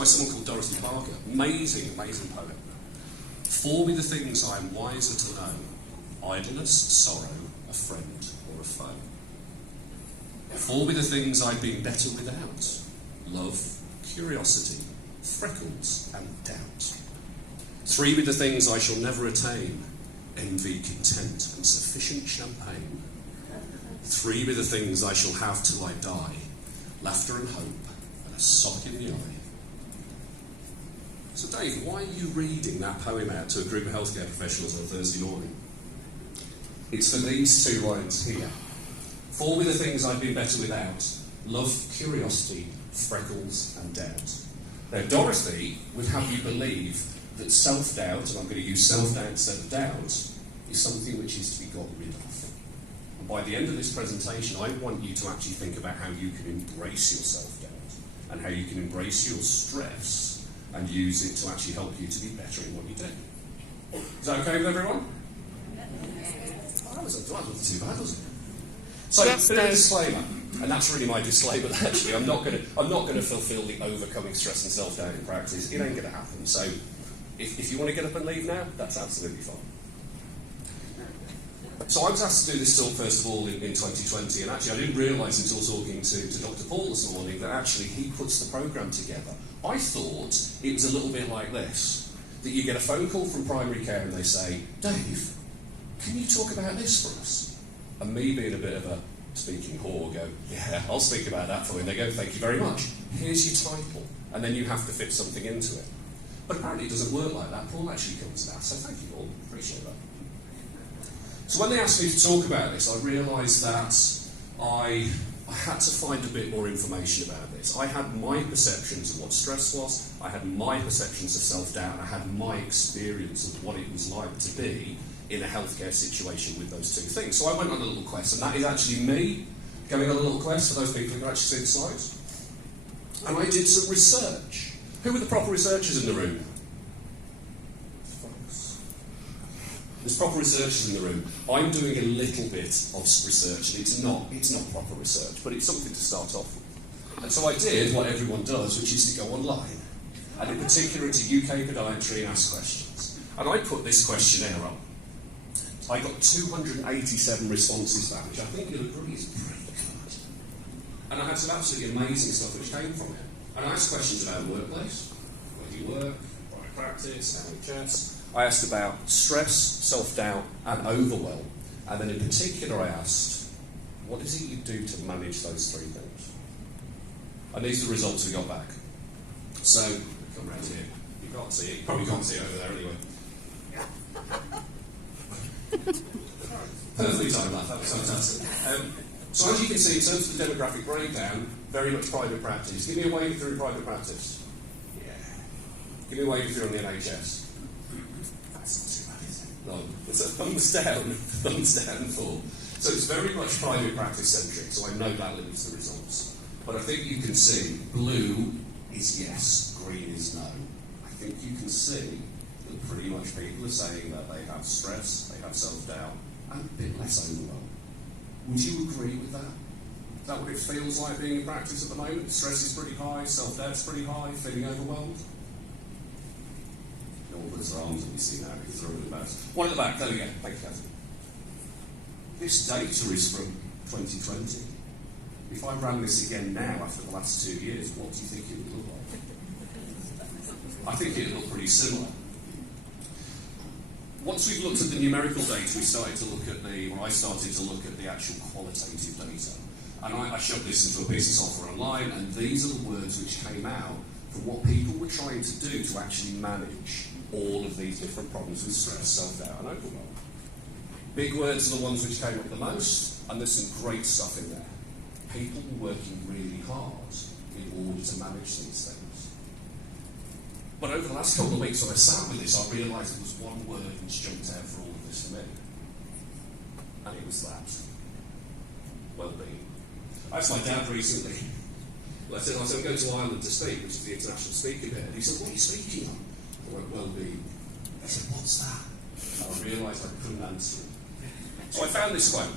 by someone called Dorothy Parker. Amazing, amazing poem. For be the things I am wiser to know, idleness, sorrow, a friend or a foe. For be the things I've been better without, love, curiosity, freckles and doubt. 3 be the things I shall never attain, envy, content and sufficient champagne. 3 be the things I shall have till I die, laughter and hope and a sock in the eye. So Dave, why are you reading that poem out to a group of healthcare professionals on a Thursday morning? It's for these 2 lines here. 4 be the things I've been better without, love, curiosity, freckles and doubt. Now Dorothy would have you believe that self-doubt, and I'm going to use self-doubt instead of doubt, is something which is to be got rid of. And by the end of this presentation, I want you to actually think about how you can embrace your self-doubt and how you can embrace your stress and use it to actually help you to be better in what you do. Is that okay with everyone? Oh, that wasn't too bad, was it? So, a bit of a disclaimer, and that's really my disclaimer. Actually, I'm not going to fulfil the overcoming stress and self-doubt in practice. It ain't going to happen. So, if you want to get up and leave now, that's absolutely fine. So I was asked to do this talk first of all in 2020, and actually I didn't realise until talking to Dr. Paul this morning that actually he puts the programme together. I thought it was a little bit like this, that you get a phone call from primary care and they say, Dave, can you talk about this for us? And me being a bit of a speaking whore go, yeah, I'll speak about that for you. And they go, thank you very much. Here's your title. And then you have to fit something into it. But apparently it doesn't work like that. Paul actually comes to that, so thank you all. Appreciate that. So when they asked me to talk about this, I realised that I had to find a bit more information about this. I had my perceptions of what stress was, I had my perceptions of self-doubt, and I had my experience of what it was like to be in a healthcare situation with those 2 things. So I went on a little quest, and that is actually me going on a little quest for those people who can actually see the slides. And I did some research. Who were the proper researchers in the room? There's proper researchers in the room. I'm doing a little bit of research, and it's not proper research, but it's something to start off with. And so I did what everyone does, which is to go online, and in particular into UK Podiatry and ask questions. And I put this questionnaire up. I got 287 responses back, which I think you'll agree is pretty good. And I had some absolutely amazing stuff which came from it. And I asked questions about the workplace, where do you work, private practice, NHS. I asked about stress, self-doubt and overwhelm, and then in particular I asked, what is it you do to manage those 3 things? And these are the results we got back. So, come round here, you can't see it, you probably can't see it over there anyway. Perfectly timed that was fantastic. So as you can see, in terms of the demographic breakdown, very much private practice. Give me a wave if you're in private practice. Yeah. Give me a wave if you're on the NHS. No, it's a thumbs down for. So it's very much private practice centric, so I know that limits the results. But I think you can see blue is yes, green is no. I think you can see that pretty much people are saying that they have stress, they have self-doubt, and a bit less overwhelm. Would you agree with that? Is that what it feels like being in practice at the moment? Stress is pretty high, self-doubt's pretty high, feeling overwhelmed? All those arms that we see now because they're all in the back. One at the back, there we go. Thank you, Catherine. This data is from 2020. If I ran this again now after the last 2 years, what do you think it would look like? I think it would look pretty similar. Once we've looked at the numerical data, I started to look at the actual qualitative data. And I shoved this into a piece of software online, and these are the words which came out for what people were trying to do to actually manage all of these different problems with stress, self-doubt and overwhelm. Big words are the ones which came up the most, and there's some great stuff in there. People were working really hard in order to manage these things. But over the last couple of weeks when I sat with this, I realised there was one word which jumped out for all of this for me. And it was that. Well-being. I asked my dad recently, I said, I'm going to Ireland to speak, which is the international speaker bit, and he said, what are you speaking on? I went, well-being. I said, what's that? And I realised I couldn't answer it. So I found this quote.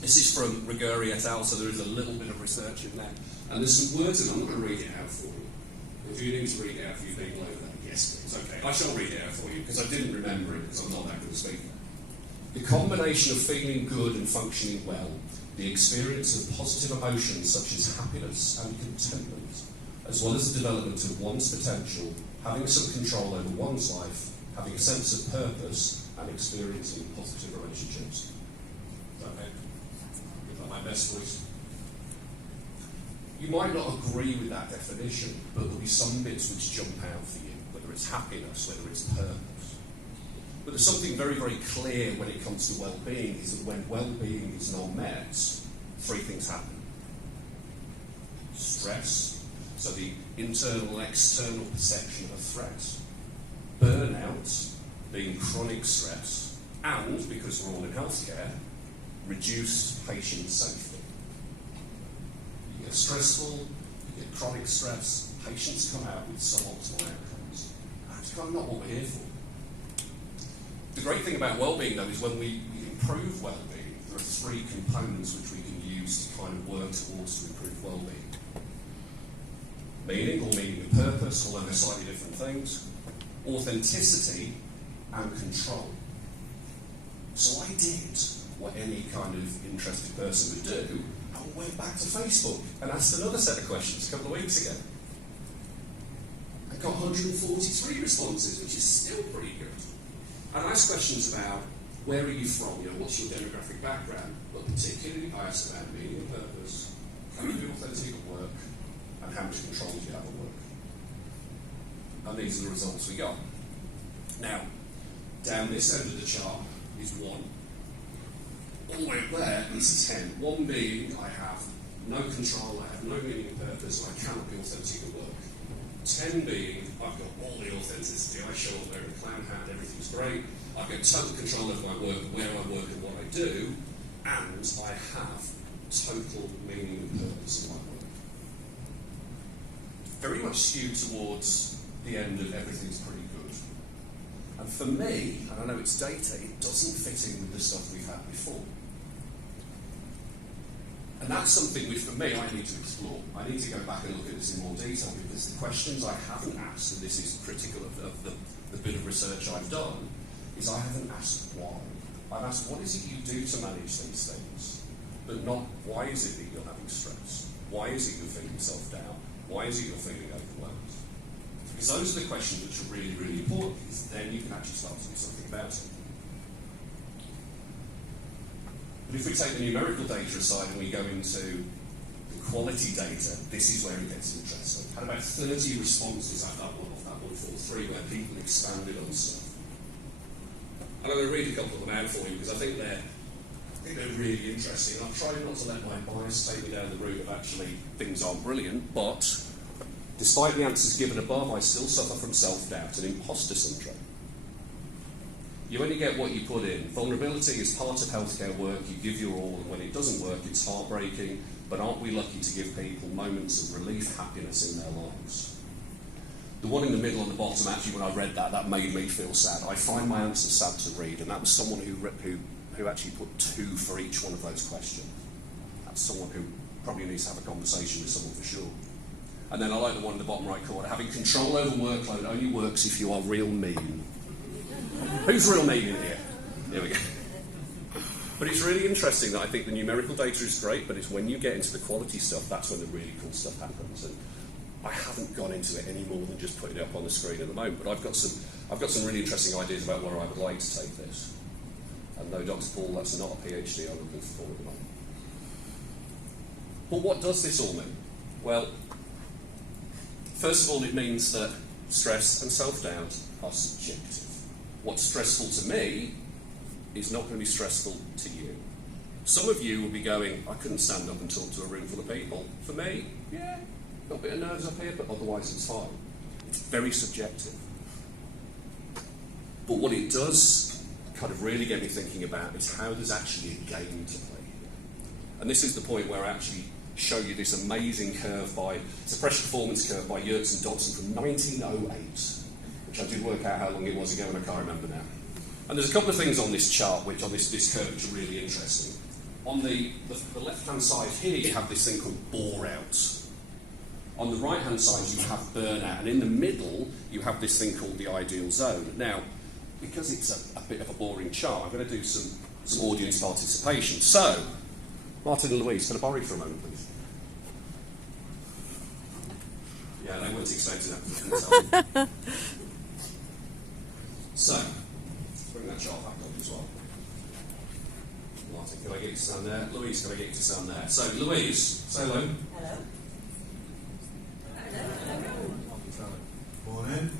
This is from Riguri et al., so there is a little bit of research in there. And there's some words, and I'm not going to read it out for you. If you need to read it out for you people over there, yes please. Okay, I shall read it out for you because I didn't remember it because I'm not that good a speaker. The combination of feeling good and functioning well, the experience of positive emotions such as happiness and contentment, as well as the development of one's potential, having some control over one's life, having a sense of purpose, and experiencing positive relationships. Is that okay? Is that my best voice? You might not agree with that definition, but there'll be some bits which jump out for you, whether it's happiness, whether it's purpose. But there's something very, very clear when it comes to well-being, is that when well-being is not met, three things happen. Stress, so the internal and external perception of a threat. Burnout, being chronic stress, and, because we're all in healthcare, reduced patient safety. You get stressful, you get chronic stress, patients come out with suboptimal outcomes. That's kind of not what we're here for. The great thing about well-being, though, is when we improve well-being, there are three components which we can use to kind of work towards to improve well-being. Meaning, or meaning and purpose, although they're slightly different things. Authenticity and control. So I did what any kind of interested person would do, and went back to Facebook and asked another set of questions a couple of weeks ago. I got 143 responses, which is still pretty good. And I asked questions about where are you from, what's your demographic background, but particularly I asked about meaning and purpose, can you be authentic at work, and how much control do you have at work. And these are the results we got. Now, down this end of the chart is 1. All the way up there is 10. 1 being I have no control, I have no meaning and purpose, and I cannot be authentic at work. 10 being I've got all the authenticity, I show up wearing a clown hat, everything's great, I've got total control over my work, where I work and what I do, and I have total meaning and purpose in my work. Very much skewed towards the end of everything's pretty good. And for me, and I know it's data, it doesn't fit in with the stuff we've had before. And that's something which, for me, I need to explore. I need to go back and look at this in more detail, because the questions I haven't asked, and this is critical of the bit of research I've done, is I haven't asked why. I've asked what is it you do to manage these things, but not why is it that you're having stress? Why is it you're feeling self-doubt? Why is it you're feeling overwhelmed? Because those are the questions which are really, really important, because then you can actually start to do something about it. But if we take the numerical data aside and we go into the quality data, this is where it gets interesting. Had about 30 responses at that 143 where people expanded on stuff. And I'm going to read a couple of them out for you because I think they're really interesting. And I've tried not to let my bias take me down the route of actually things aren't brilliant, but despite the answers given above, I still suffer from self-doubt and imposter syndrome. You only get what you put in. Vulnerability is part of healthcare work. You give your all, and when it doesn't work, it's heartbreaking. But aren't we lucky to give people moments of relief, happiness in their lives? The one in the middle on the bottom, actually, when I read that, that made me feel sad. I find my answers sad to read, and that was someone who actually put 2 for each one of those questions. That's someone who probably needs to have a conversation with someone for sure. And then I like the one in the bottom right corner. Having control over workload only works if you are real mean. Who's real mean in here? Here we go. But it's really interesting that I think the numerical data is great, but it's when you get into the quality stuff, that's when the really cool stuff happens. And I haven't gone into it any more than just putting it up on the screen at the moment, but I've got some really interesting ideas about where I would like to take this. And no, Dr. Paul, that's not a PhD I'm looking for at the moment. But what does this all mean? Well, first of all, it means that stress and self-doubt are subjective. What's stressful to me is not going to be stressful to you. Some of you will be going, I couldn't stand up and talk to a room full of people. For me, yeah, got a bit of nerves up here, but otherwise it's fine. It's very subjective. But what it does kind of really get me thinking about is how there's actually a game to play here. And this is the point where I actually show you this amazing curve it's a pressure performance curve by Yerkes and Dodson from 1908. I did work out how long it was ago and I can't remember now. And there's a couple of things on this chart, on this curve, which are really interesting. On the left-hand side here, you have this thing called bore out. On the right-hand side, you have burnout, and in the middle, you have this thing called the ideal zone. Now, because it's a bit of a boring chart, I'm going to do some audience participation. So, Martin and Louise, can I borrow you for a moment, please? Yeah, they weren't expecting that. So, let's bring that chart back up as well. Martin, can I get you to stand there? Louise, can I get you to stand there? So, Louise, say hello. Hello. Morning.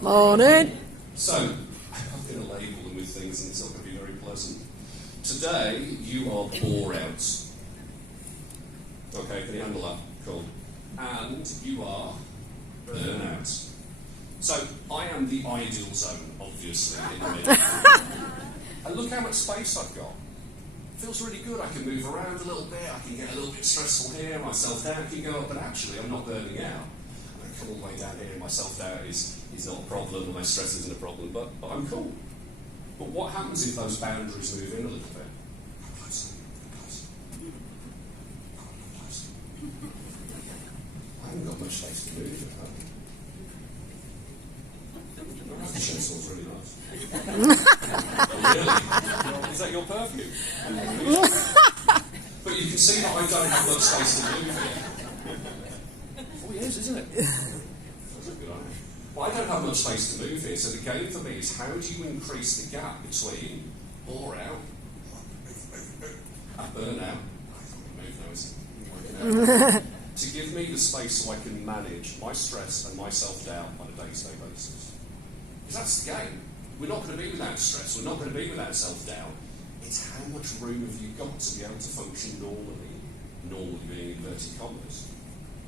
Morning. So, I'm going to label them with things and it's not going to be very pleasant. Today, you are bore out. Okay, can you handle that? Cool. And you are burnout. So, I am the ideal zone, obviously, in the middle. And look how much space I've got. Feels really good. I can move around a little bit. I can get a little bit stressful here. My self-doubt can go up, but actually, I'm not burning out. I come all the way down here. My self-doubt is not a problem, and my stress isn't a problem, but I'm cool. But what happens if those boundaries move in a little bit? I haven't got much space to move. The chensol's really nice. Really? Is that your perfume? But you can see that I don't have much space to move here. 4 years, isn't it? That's a good idea. Well, I don't have much space to move here, so the game for me is how do you increase the gap between bore out and burnout? To give me the space so I can manage my stress and my self-doubt on a day-to-day basis. Because that's the game. We're not going to be without stress, we're not going to be without self-doubt. It's how much room have you got to be able to function normally being inverted commas,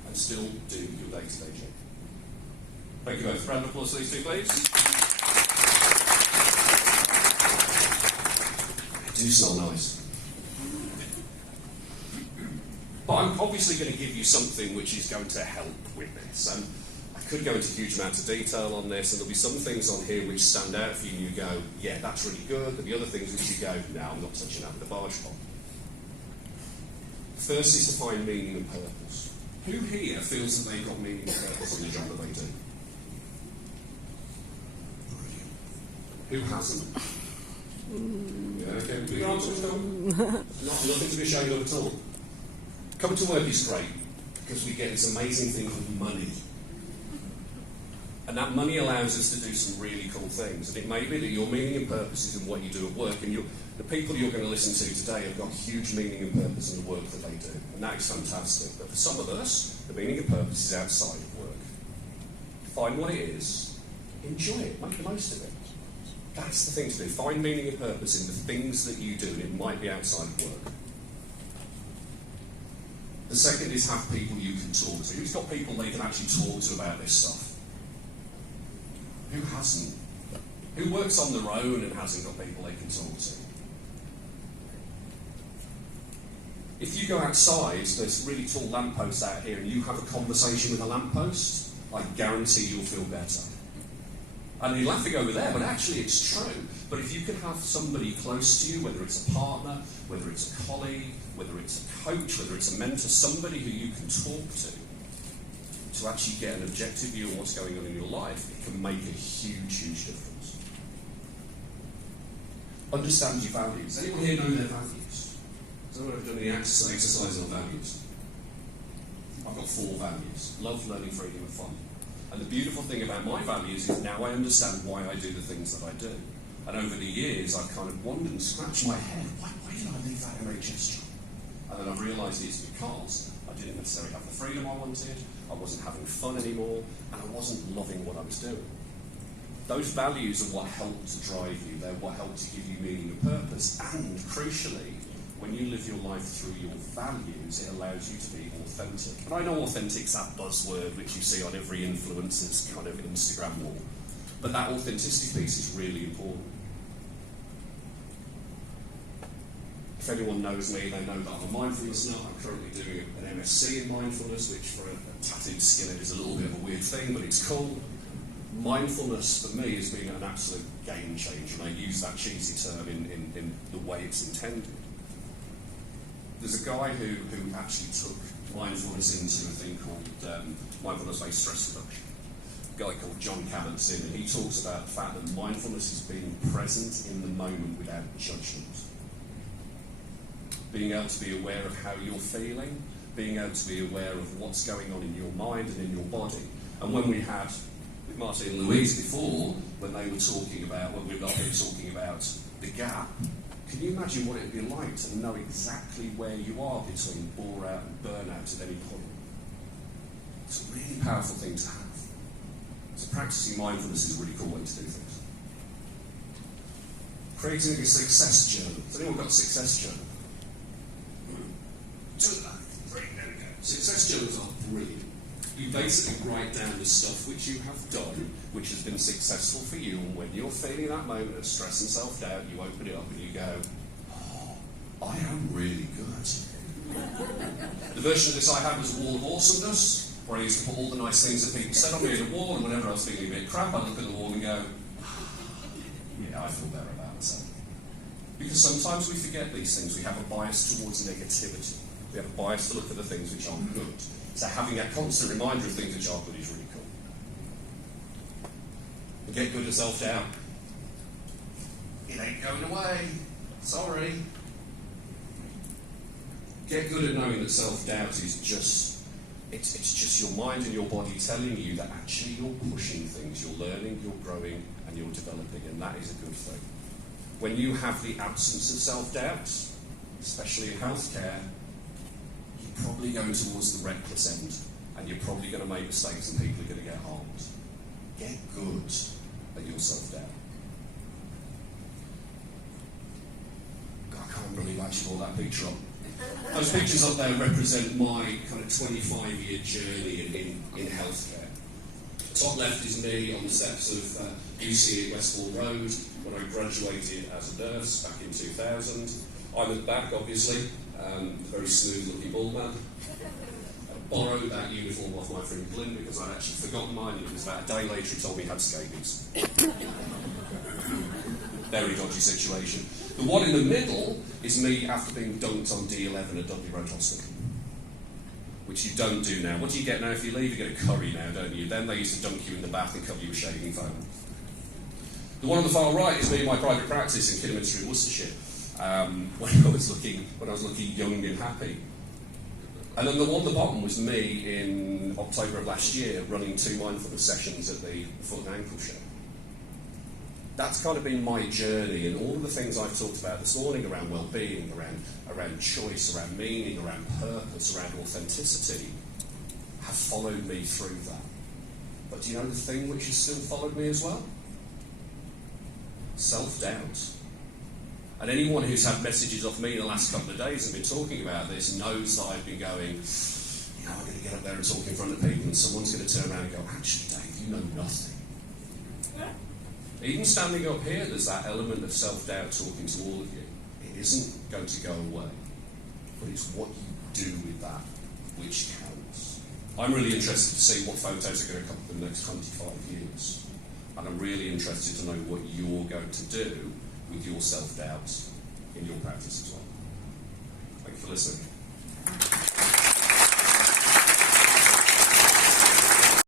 and still do your day-to-day job. Thank you both. Round of applause for these two, please. They do smell nice. But I'm obviously going to give you something which is going to help with this. And I could go into a huge amount of detail on this, and there'll be some things on here which stand out for you and you go, yeah, that's really good. There'll be other things which you go, no, I'm not touching that with a barge pole. First is to find meaning and purpose. Who here feels that they've got meaning and purpose in the job that they do? Who hasn't? Yeah, okay, big answers, nothing to be ashamed of at all. Coming to work is great because we get this amazing thing called money. And that money allows us to do some really cool things. And it may be that your meaning and purpose is in what you do at work. And the people you're going to listen to today have got huge meaning and purpose in the work that they do. And that is fantastic. But for some of us, the meaning and purpose is outside of work. Find what it is, enjoy it, make the most of it. That's the thing to do. Find meaning and purpose in the things that you do, and it might be outside of work. The second is have people you can talk to. Who's got people they can actually talk to about this stuff? Who hasn't? Who works on their own and hasn't got people they can talk to? If you go outside, there's really tall lampposts out here, and you have a conversation with a lamppost, I guarantee you'll feel better. And you're laughing over there, but actually it's true. But if you can have somebody close to you, whether it's a partner, whether it's a colleague, whether it's a coach, whether it's a mentor, somebody who you can talk to actually get an objective view of what's going on in your life, it can make a huge, huge difference. Understand your values. Anyone here know their values? Has anyone ever done any exercise on values? I've got 4 values. Love, learning, freedom and fun. And the beautiful thing about my values is now I understand why I do the things that I do. And over the years, I've kind of wondered and scratched my head, why did I leave that NHS job? And then I've realised it's because I didn't necessarily have the freedom I wanted, I wasn't having fun anymore, and I wasn't loving what I was doing. Those values are what help to drive you, they're what help to give you meaning and purpose, and crucially, when you live your life through your values, it allows you to be authentic. And I know authentic's that buzzword which you see on every influencer's kind of Instagram wall, but that authenticity piece is really important. If anyone knows me, they know that I'm a mindfulness nut. I'm currently doing an MSc in mindfulness, which for a tattooed skinhead is a little bit of a weird thing, but it's cool. Mindfulness for me has been an absolute game changer, and I use that cheesy term in the way it's intended. There's a guy who actually took mindfulness into a thing called mindfulness-based stress reduction. A guy called John Kabat-Zinn, and he talks about the fact that mindfulness is being present in the moment without judgment. Being able to be aware of how you're feeling, being able to be aware of what's going on in your mind and in your body. And when we had with Marty and Louise before, when we were talking about the gap, can you imagine what it would be like to know exactly where you are between bore-out and burnout at any point? It's a really powerful thing to have. So practicing mindfulness is a really cool way to do things. Creating a success journal. Has anyone got a success journal? There we go. Success journals are brilliant. You basically write down the stuff which you have done, which has been successful for you, and when you're feeling that moment of stress and self-doubt, you open it up and you go, oh, I am really good. The version of this I had was a wall of awesomeness, where I used to put all the nice things that people said on me on the wall, and whenever I was feeling a bit crap, I'd look at the wall and go, yeah, I feel better about myself. Because sometimes we forget these things. We have a bias towards negativity. We have a bias to look at the things which aren't good. So having that constant reminder of things which are good is really cool. And get good at self-doubt. It ain't going away. Sorry. Get good at knowing that self-doubt is just, it's just your mind and your body telling you that actually you're pushing things, you're learning, you're growing, and you're developing, and that is a good thing. When you have the absence of self-doubt, especially in healthcare, you're probably going towards the reckless end, and you're probably going to make mistakes and people are going to get harmed. Get good at your self-doubt. God, I can't believe I actually brought that picture up. Those pictures up there represent my kind of 25-year journey in healthcare. Top left is me on the steps of UC at Westbourne Road when I graduated as a nurse back in 2000. I'm at the back, obviously, a very smooth-looking bald man. I borrowed that uniform off my friend Glyn because I'd actually forgotten mine, and it was about a day later he told me he had scabies. Very dodgy situation. The one in the middle is me after being dunked on D11 at Dudley Road Hospital, which you don't do now. What do you get now if you leave? You get a curry now, don't you? Then they used to dunk you in the bath and cover you with shaving foam. The one on the far right is me in my private practice in Kidderminster in Worcestershire, when I was looking young and happy. And then the one at the bottom was me in October of last year running 2 mindfulness sessions at the foot and ankle show. That's kind of been my journey, and all of the things I've talked about this morning around well-being, around choice, around meaning, around purpose, around authenticity, have followed me through that. But do you know the thing which has still followed me as well? Self-doubt. And anyone who's had messages off me in the last couple of days and been talking about this knows that I've been going, I'm going to get up there and talk in front of people, and someone's going to turn around and go, actually, Dave, you know nothing. Even standing up here, there's that element of self-doubt talking to all of you. It isn't going to go away, but it's what you do with that which counts. I'm really interested to see what photos are going to come up in the next 25 years. And I'm really interested to know what you're going to do with your self-doubt in your practice as well. Thank you for listening.